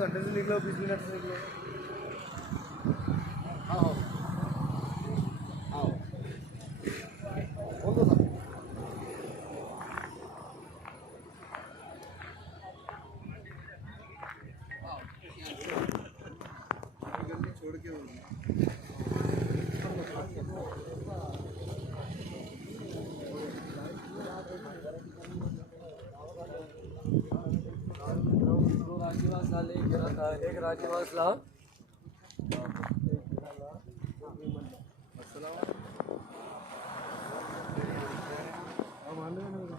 आधे घंटे से निकलो, 20 मिनट से निकलो। आओ आओ बोल दो सर। छोड़ के एक राजीवास ला देने वाला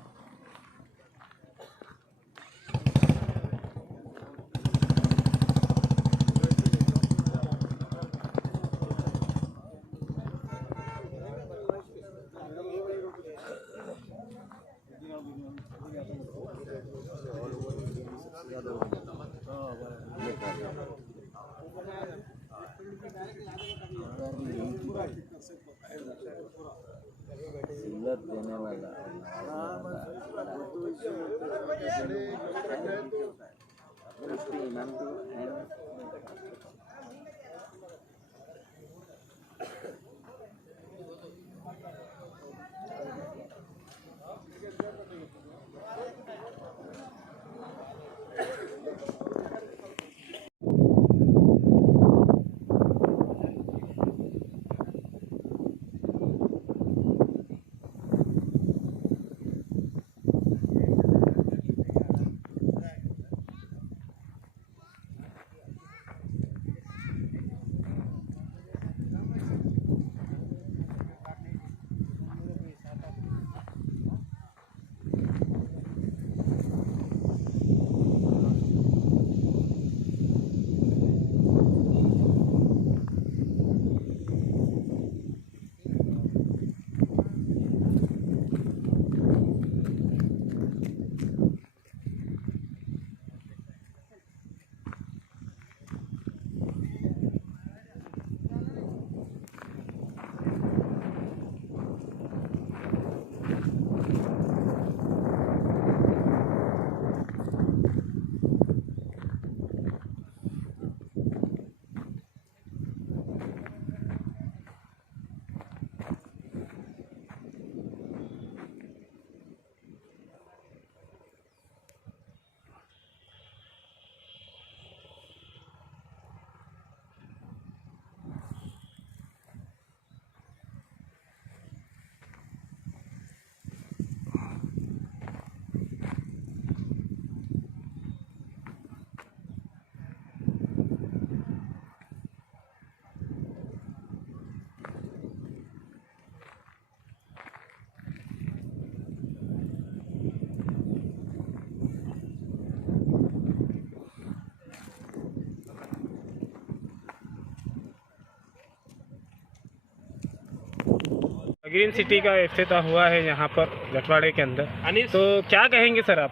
ग्रीन सिटी का इफ्तिताह हुआ है यहाँ पर जटवाड़े के अंदर, तो क्या कहेंगे सर आप?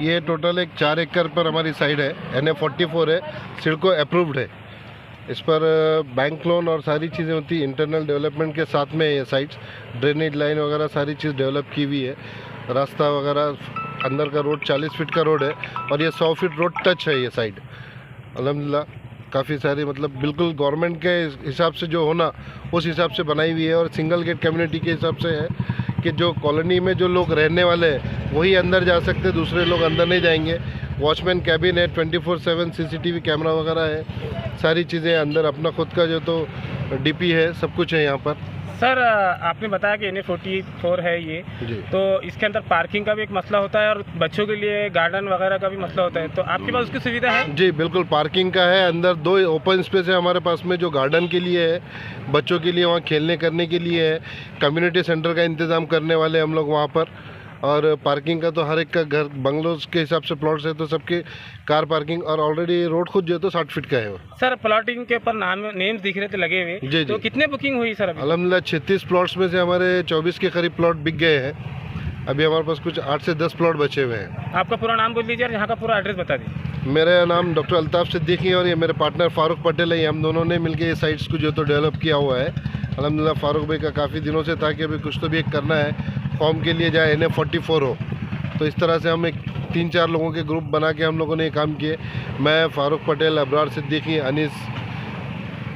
ये टोटल एक 4 एकड़ पर हमारी साइड है, NA44 है, सिडको अप्रूव्ड है। इस पर बैंक लोन और सारी चीज़ें होती, इंटरनल डेवलपमेंट के साथ में ये साइट्स, ड्रेनेज लाइन वगैरह सारी चीज़ डेवलप की हुई है। रास्ता वगैरह अंदर का रोड 40 फीट का रोड है और ये 100 फीट रोड टच है ये साइड। अल्हम्दुलिल्लाह काफ़ी सारी मतलब बिल्कुल गवर्नमेंट के हिसाब से जो होना उस हिसाब से बनाई हुई है और सिंगल गेट कम्युनिटी के हिसाब से है कि जो कॉलोनी में जो लोग रहने वाले हैं वही अंदर जा सकते, दूसरे लोग अंदर नहीं जाएंगे। वॉचमैन कैबिन है, 24/7 CCTV कैमरा वगैरह है, सारी चीज़ें अंदर। अपना खुद का जो तो DP है, सब कुछ है यहाँ पर। सर आपने बताया कि NA44 है ये जी। तो इसके अंदर पार्किंग का भी एक मसला होता है और बच्चों के लिए गार्डन वगैरह का भी मसला होता है, तो आपके पास उसकी सुविधा है? जी बिल्कुल, पार्किंग का है। अंदर 2 ओपन स्पेस है हमारे पास में, जो गार्डन के लिए है, बच्चों के लिए वहाँ खेलने करने के लिए है। कम्युनिटी सेंटर का इंतज़ाम करने वाले हम लोग वहाँ पर। और पार्किंग का तो हर एक का घर बंगलोज के हिसाब से प्लॉट्स है तो सबके कार पार्किंग, और ऑलरेडी रोड खुद जो है तो 60 फीट का है वो। सर प्लॉटिंग के ऊपर नेम्स दिख रहे थे लगे हुए, जी तो जी। कितने बुकिंग हुई सर अभी? अल्हम्दुलिल्लाह 36 प्लॉट्स में से हमारे 24 के करीब प्लॉट बिक गए हैं। अभी हमारे पास कुछ 8 से 10 प्लॉट बचे हुए हैं। आपका पूरा नाम बोल दीजिए और यहाँ का पूरा एड्रेस बता दीजिए। मेरा नाम डॉक्टर अल्ताफ़ सिद्दीकी है और ये मेरे पार्टनर फ़ारूक पटेल है। हम दोनों ने मिलकर ये साइट्स को जो तो डेवलप किया हुआ है। अल्हम्दुलिल्लाह फ़ारूक भाई का काफ़ी दिनों से था कि अभी कुछ तो भी एक करना है, फॉर्म के लिए जाए NA44 हो, तो इस तरह से हम एक 3-4 लोगों के ग्रुप बना के हम लोगों ने ये काम किए। मैं, फारूक पटेल, अबरार सिद्दीकी, अनीस।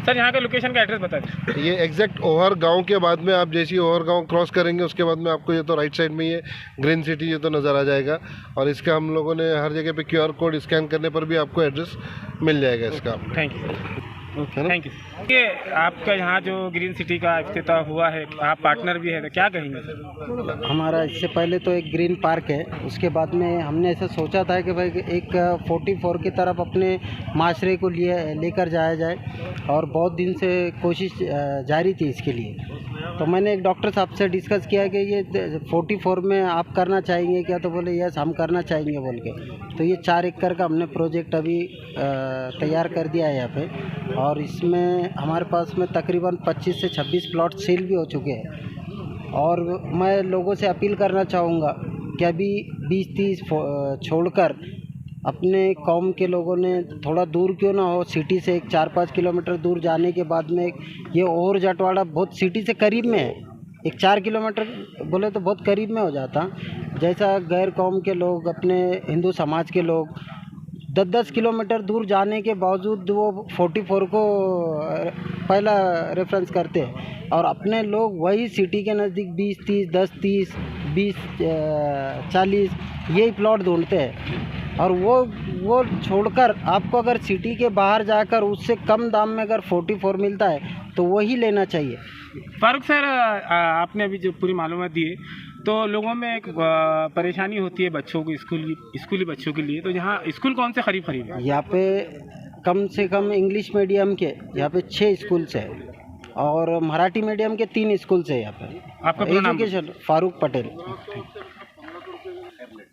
सर यहाँ का लोकेशन का एड्रेस बता दें। ये एग्जैक्ट ओहर गांव के बाद में, आप जैसे ही ओहर गांव क्रॉस करेंगे उसके बाद में आपको ये तो राइट साइड में ये ग्रीन सिटी ये तो नज़र आ जाएगा। और इसका हम लोगों ने हर जगह पे QR कोड स्कैन करने पर भी आपको एड्रेस मिल जाएगा इसका। Thank you, thank you. ये आपका यहाँ जो ग्रीन सिटी का इफ्तिताह हुआ है, आप पार्टनर भी है, तो क्या कहेंगे सर? हमारा इससे पहले तो एक ग्रीन पार्क है, उसके बाद में हमने ऐसा सोचा था कि भाई एक 44 की तरफ अपने माशरे को लेकर जाया जाए, और बहुत दिन से कोशिश जारी थी इसके लिए। तो मैंने एक डॉक्टर साहब से डिस्कस किया कि ये 44 में आप करना चाहेंगे क्या, तो बोले यस हम करना चाहेंगे बोल के। तो ये 4 एकड़ का हमने प्रोजेक्ट अभी तैयार कर दिया है यहाँ पे, और इसमें हमारे पास में तकरीबन 25 से 26 प्लॉट सेल भी हो चुके हैं। और मैं लोगों से अपील करना चाहूँगा कि अभी 20-30 छोड़कर अपने कौम के लोगों ने थोड़ा दूर क्यों ना हो, सिटी से एक 4-5 किलोमीटर दूर जाने के बाद में ये और जटवाड़ा बहुत सिटी से करीब में है, एक 4 किलोमीटर बोले तो बहुत करीब में हो जाता। जैसा गैर कौम के लोग, अपने हिंदू समाज के लोग 10-10 किलोमीटर दूर जाने के बावजूद वो 44 को पहला रेफरेंस करते हैं, और अपने लोग वही सिटी के नज़दीक 20-30, 10-30, 20-40 यही प्लॉट ढूंढते हैं। और वो छोड़कर आपको अगर सिटी के बाहर जाकर उससे कम दाम में अगर 44 मिलता है तो वही लेना चाहिए। फारूक सर, आपने अभी जो पूरी मालूमात दी है, तो लोगों में एक परेशानी होती है बच्चों को, स्कूली बच्चों के लिए, तो यहाँ स्कूल कौन से करीब है? यहाँ पे कम से कम इंग्लिश मीडियम के यहाँ पे 6 स्कूल्स है, और मराठी मीडियम के 3 स्कूल्स है यहाँ पे। आपका पूरा नाम? एजुकेशन फारूक पटेल।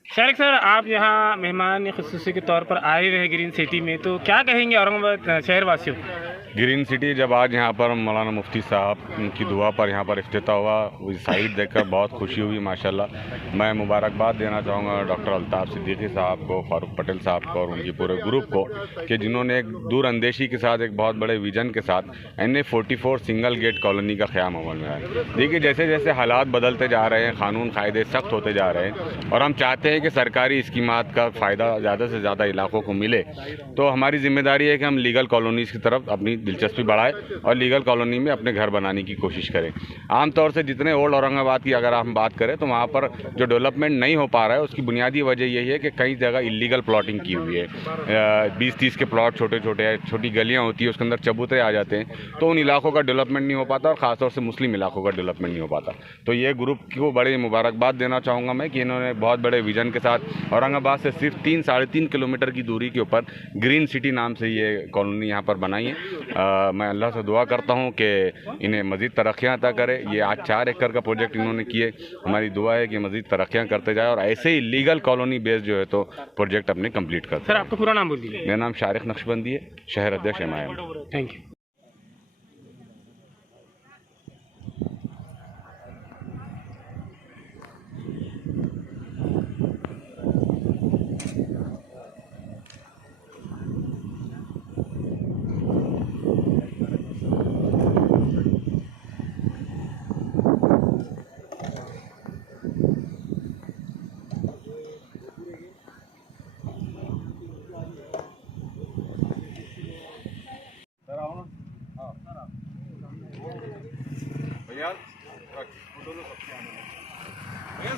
शारिक सर, आप यहाँ मेहमान ख़ुसूसी के तौर पर आए हुए हैं ग्रीन सिटी में, तो क्या कहेंगे औरंगाबाद शहर वासियों को? ग्रीन सिटी जब आज यहाँ पर मौलाना मुफ्ती साहब की दुआ पर यहाँ पर इफ्तिताह हुआ, वो साइट देखकर बहुत खुशी हुई माशाल्लाह। मैं मुबारकबाद देना चाहूँगा डॉक्टर अल्ताफ़ सिद्दीकी साहब को, फारूक पटेल साहब को और उनकी पूरे ग्रुप को, कि जिन्होंने एक दूरअंदेशी के साथ, एक बहुत बड़े विजन के साथ NA44 सिंगल गेट कॉलोनी का क़याम अमल में आया। देखिए, जैसे जैसे हालात बदलते जा रहे हैं, कानून कायदे सख्त होते जा रहे हैं, और हम चाहते हैं कि सरकारी स्कीमात का फ़ायदा ज़्यादा से ज़्यादा इलाकों को मिले, तो हमारी ज़िम्मेदारी है कि हम लीगल कॉलोनीज़ की तरफ अपनी दिलचस्पी बढ़ाए और लीगल कॉलोनी में अपने घर बनाने की कोशिश करें। आमतौर से जितने ओल्ड औरंगाबाद की अगर हम बात करें तो वहाँ पर जो डेवलपमेंट नहीं हो पा रहा है, उसकी बुनियादी वजह यही है कि कई जगह इलीगल प्लॉटिंग की हुई है। 20-30 के प्लॉट छोटे छोटे, छोटी गलियाँ होती है, उसके अंदर चबूतरे आ जाते हैं, तो उन इलाकों का डेवलपमेंट नहीं हो पाता, और ख़ासतौर से मुस्लिम इलाकों का डेवलपमेंट नहीं हो पाता। तो ये ग्रुप को बड़ी मुबारकबाद देना चाहूँगा मैं कि इन्होंने बहुत बड़े विजन के साथ औरंगाबाद से सिर्फ 3-3.5 किलोमीटर की दूरी के ऊपर ग्रीन सिटी नाम से ये कॉलोनी यहाँ पर बनाई है। मैं अल्लाह से दुआ करता हूँ कि इन्हें मज़ीद तरक्कियाँ अता करे। ये आज 4 एकड़ का प्रोजेक्ट इन्होंने किए, हमारी दुआ है कि मज़ीद तरक्कियाँ करते जाए और ऐसे ही लीगल कॉलोनी बेस्ड जो है तो प्रोजेक्ट अपने कंप्लीट करते। सर, आपका पूरा नाम बोल दीजिए। मेरा नाम शारिक नक्शबंदी है, शहर अध्यक्ष MIM। Thank you.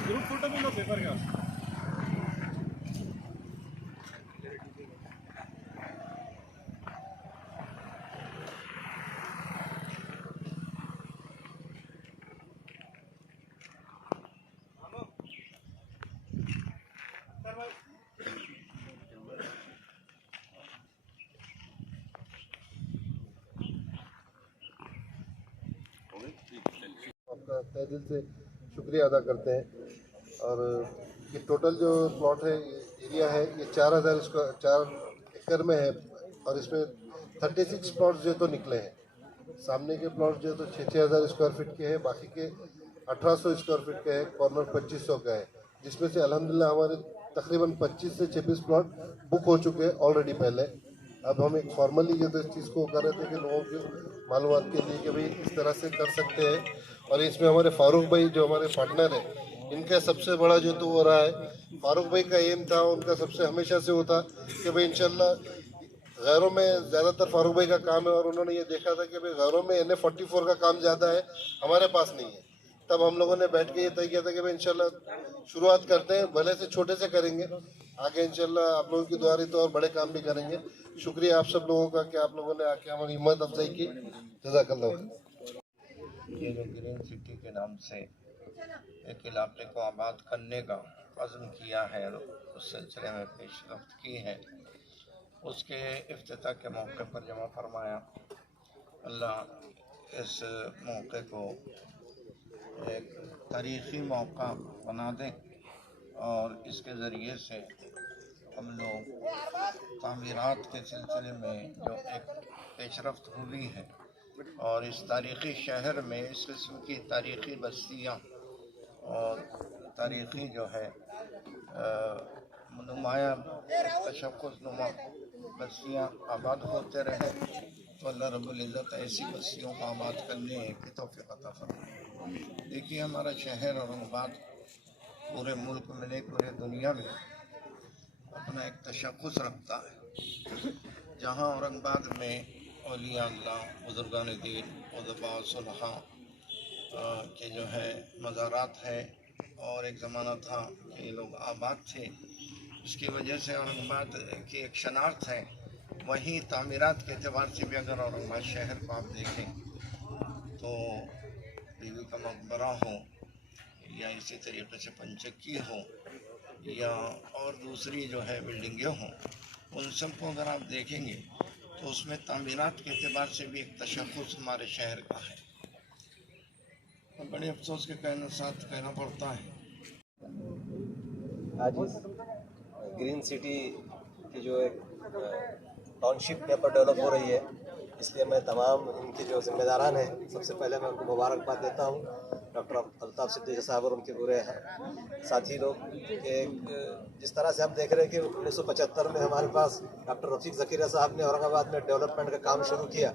Group photo भी लो, पेपर का। आपका तहे दिल से शुक्रिया अदा करते हैं। और ये टोटल जो प्लॉट है, एरिया है, ये 4 एकड़ में है, और इसमें 36 प्लॉट जो तो निकले हैं। सामने के प्लॉट जो तो 6-6 हज़ार स्क्वायर फीट के हैं, बाकी के 1800 स्क्वायर फीट के हैं, कॉर्नर 2500 का है, जिसमें से अल्हम्दुलिल्लाह हमारे तकरीबन 25 से 26 प्लॉट बुक हो चुके हैं ऑलरेडी पहले। अब हम एक फॉर्मली जो तो इस चीज़ को कर रहे थे कि लोगों की मालूमात के लिए कि भाई इस तरह से कर सकते हैं। और इसमें हमारे फारूक भाई जो हमारे पार्टनर हैं, इनका सबसे बड़ा जो तो हो रहा है। फारूक भाई का एम था, उनका सबसे हमेशा से होता कि भाई इंशाल्लाह गैरों में ज़्यादातर फारूक भाई का काम है, और उन्होंने ये देखा था कि भाई गैरों में NA44 का काम ज़्यादा है, हमारे पास नहीं है। तब हम लोगों ने बैठ के ये तय किया था कि भाई इंशाल्लाह शुरुआत करते हैं, भले से छोटे से करेंगे, आगे इंशाल्लाह आप लोगों की दुआ रही तो और बड़े काम भी करेंगे। शुक्रिया आप सब लोगों का कि आप लोगों ने आके हमारी हिम्मत अफजाई की। जज़ाकल्लाह। ये जो ग्रीन सिटी के नाम से एक इलाके को आबाद करने का अज़्म किया है, उस सिलसिले में पेशरफ्त की है, उसके इफ्तिताह के मौके पर जमा फरमाया। अल्लाह इस मौके को एक तारीख़ी मौका बना दे और इसके ज़रिए से हम लोग तामीरात के सिलसिले में जो एक पेशरफ्त हुई है और इस तारीख़ी शहर में इस किस्म की तारीख़ी बस्तियाँ और तारीख़ी जो है नुमाया तशक्कुस नुमा बस्तियाँ आबाद होते रहे, तो अल्लाह रब्बुल इज़्ज़त ऐसी बस्तियों को आबाद करने की तौफ़ीक़ अता फरमाए। देखिए, हमारा शहर औरंगाबाद पूरे मुल्क में नहीं, पूरे दुनिया में अपना एक तशक्कुस रखता है। जहाँ औरंगाबाद में औलिया अल्लाह, बुज़ुर्गान दीन, उदबा सुलहा के जो है मज़ारात है, और एक ज़माना था कि ये लोग आबाद थे, उसकी वजह से औरंगाबाद की एक शनाख्त है। वहीं तामीरात के अतबार से भी अगर औरंगाबाद शहर को आप देखें तो बीवी का मकबरा हो या इसी तरीके से पंचक्की हो या और दूसरी जो है बिल्डिंगें हों, उन सबको अगर आप देखेंगे तो उसमें तामीरात के अतबार से भी एक तशख़्ख़ुस हमारे शहर का है। और बड़े अफसोस के साथ कहना पड़ता है, आज इस ग्रीन सिटी की जो एक टाउनशिप यहाँ पर डेवलप हो रही है, इसलिए मैं तमाम इनके जो जिम्मेदारान हैं, सबसे पहले मैं उनको मुबारकबाद देता हूँ, डॉक्टर अल्ताफ़ सिद्दीकी साहब और उनके पूरे साथी लोग। जिस तरह से हम देख रहे हैं कि 1975 में हमारे पास डॉक्टर रफ़ीक ज़कीरिया साहब ने औरंगाबाद में डेवलपमेंट का काम शुरू किया।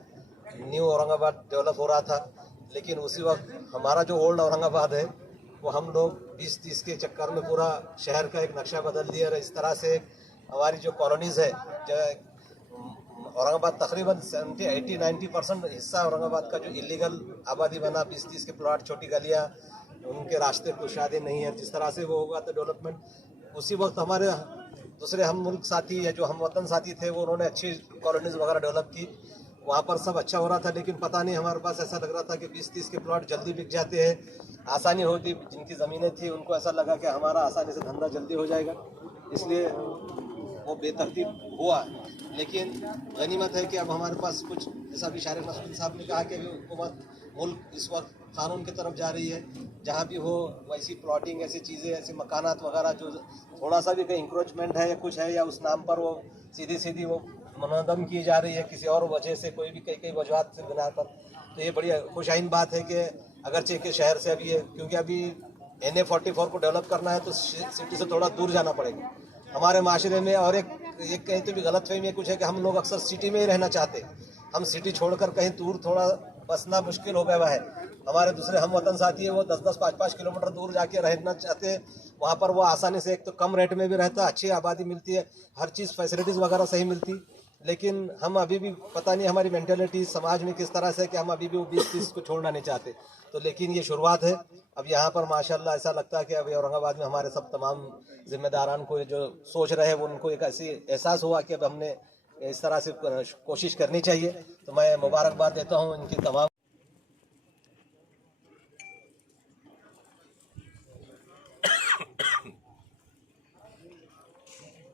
न्यू औरंगाबाद डेवलप हो रहा था, लेकिन उसी वक्त हमारा जो ओल्ड औरंगाबाद है वो हम लोग 20-30 के चक्कर में पूरा शहर का एक नक्शा बदल दिया। और इस तरह से हमारी जो कॉलोनीज़ है, जो औरंगाबाद तकरीबन 70-80-90% हिस्सा औरंगाबाद का जो इलीगल आबादी बना, 20-30 के प्लॉट, छोटी गलियाँ, उनके रास्ते कुशादे नहीं है। जिस तरह से वो होगा तो डेवलपमेंट, उसी वक्त हमारे दूसरे हम मुल्क साथी या जो हम वतन साथी थे वो उन्होंने अच्छी कॉलोनीज़ वगैरह डेवलप की, वहाँ पर सब अच्छा हो रहा था। लेकिन पता नहीं हमारे पास ऐसा लग रहा था कि 20-30 के प्लॉट जल्दी बिक जाते हैं, आसानी होती, जिनकी ज़मीनें थी उनको ऐसा लगा कि हमारा आसानी से धंधा जल्दी हो जाएगा, इसलिए वो बेतरतीब हुआ। लेकिन गनीमत है कि अब हमारे पास कुछ, जैसा भी शारिक नसरुद्दीन साहब ने कहा कि हुकूमत मुल्क इस वक्त कानून की तरफ जा रही है, जहाँ भी हो वैसी प्लॉटिंग, ऐसी चीज़ें, ऐसे मकानात वगैरह जो थोड़ा सा भी कहीं इंक्रोचमेंट है या कुछ है, या उस नाम पर वो सीधी वो मनोदम की जा रही है किसी और वजह से, कोई भी कई वजूहत से बिना पर। तो ये बड़ी खुशाइन बात है कि अगरचे के शहर से अभी क्योंकि अभी NA44 को डेवलप करना है तो सिटी से थोड़ा दूर जाना पड़ेगा हमारे माशरे में। और एक कहीं तो भी गलतफहमी कुछ है कि हम लोग अक्सर सिटी में ही रहना चाहते, हम सिटी छोड़कर कहीं दूर थोड़ा बसना मुश्किल हो गया है। हमारे दूसरे हम वतन साथी है वो 10-10, 5-5 किलोमीटर दूर जाके रहना चाहते हैं, वहाँ पर वो आसानी से एक तो कम रेट में भी रहता, अच्छी आबादी मिलती है, हर चीज़ फैसिलिटीज़ वगैरह सही मिलती। लेकिन हम अभी भी पता नहीं हमारी मेंटालिटी समाज में किस तरह से कि हम अभी भी वो 20-30 को छोड़ना नहीं चाहते। तो लेकिन ये शुरुआत है। अब यहाँ पर माशाल्लाह ऐसा लगता है कि अभी औरंगाबाद में हमारे सब तमाम जिम्मेदारान को जो सोच रहे हैं वो उनको एक ऐसी एहसास हुआ कि अब हमने इस तरह से कोशिश करनी चाहिए। तो मैं मुबारकबाद देता हूँ इनकी तमाम।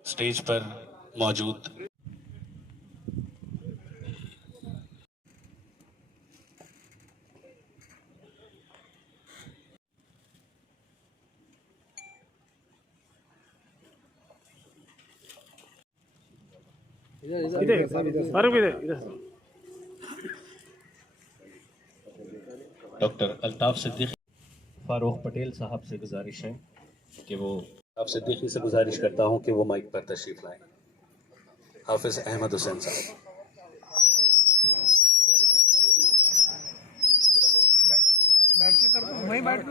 स्टेज पर मौजूद डॉक्टर अल्ताफ़ सिद्दीकी फारूक पटेल साहब से गुजारिश है कि वो अल्ताफ़ सिद्दीकी से गुजारिश करता हूँ कि वो माइक पर तशरीफ़ लाएं। हाफिज़ अहमद हुसैन साहब। बैठ के कर दो, वहीं बैठ के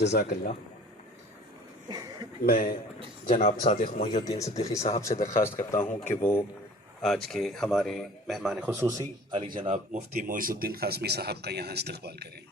जज़ाकल्लाह। मैं जनाब सादिक मोहिउद्दीन सिद्दीकी साहब से दरख्वास्त करता हूँ कि वो आज के हमारे मेहमान खुसूसी अली जनाब मुफ्ती मोइज़ुद्दीन कासमी साहब का यहाँ इस्तक़बाल करें।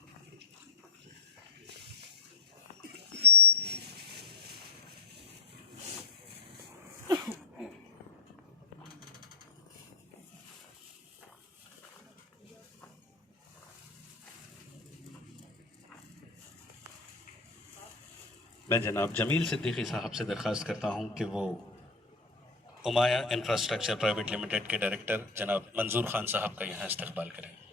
मैं जनाब जमील सिद्दीकी साहब से दरख्वास्त करता हूँ कि वो उमाया इंफ्रास्ट्रक्चर प्राइवेट लिमिटेड के डायरेक्टर जनाब मंजूर खान साहब का यहाँ इस्तक़बाल करें।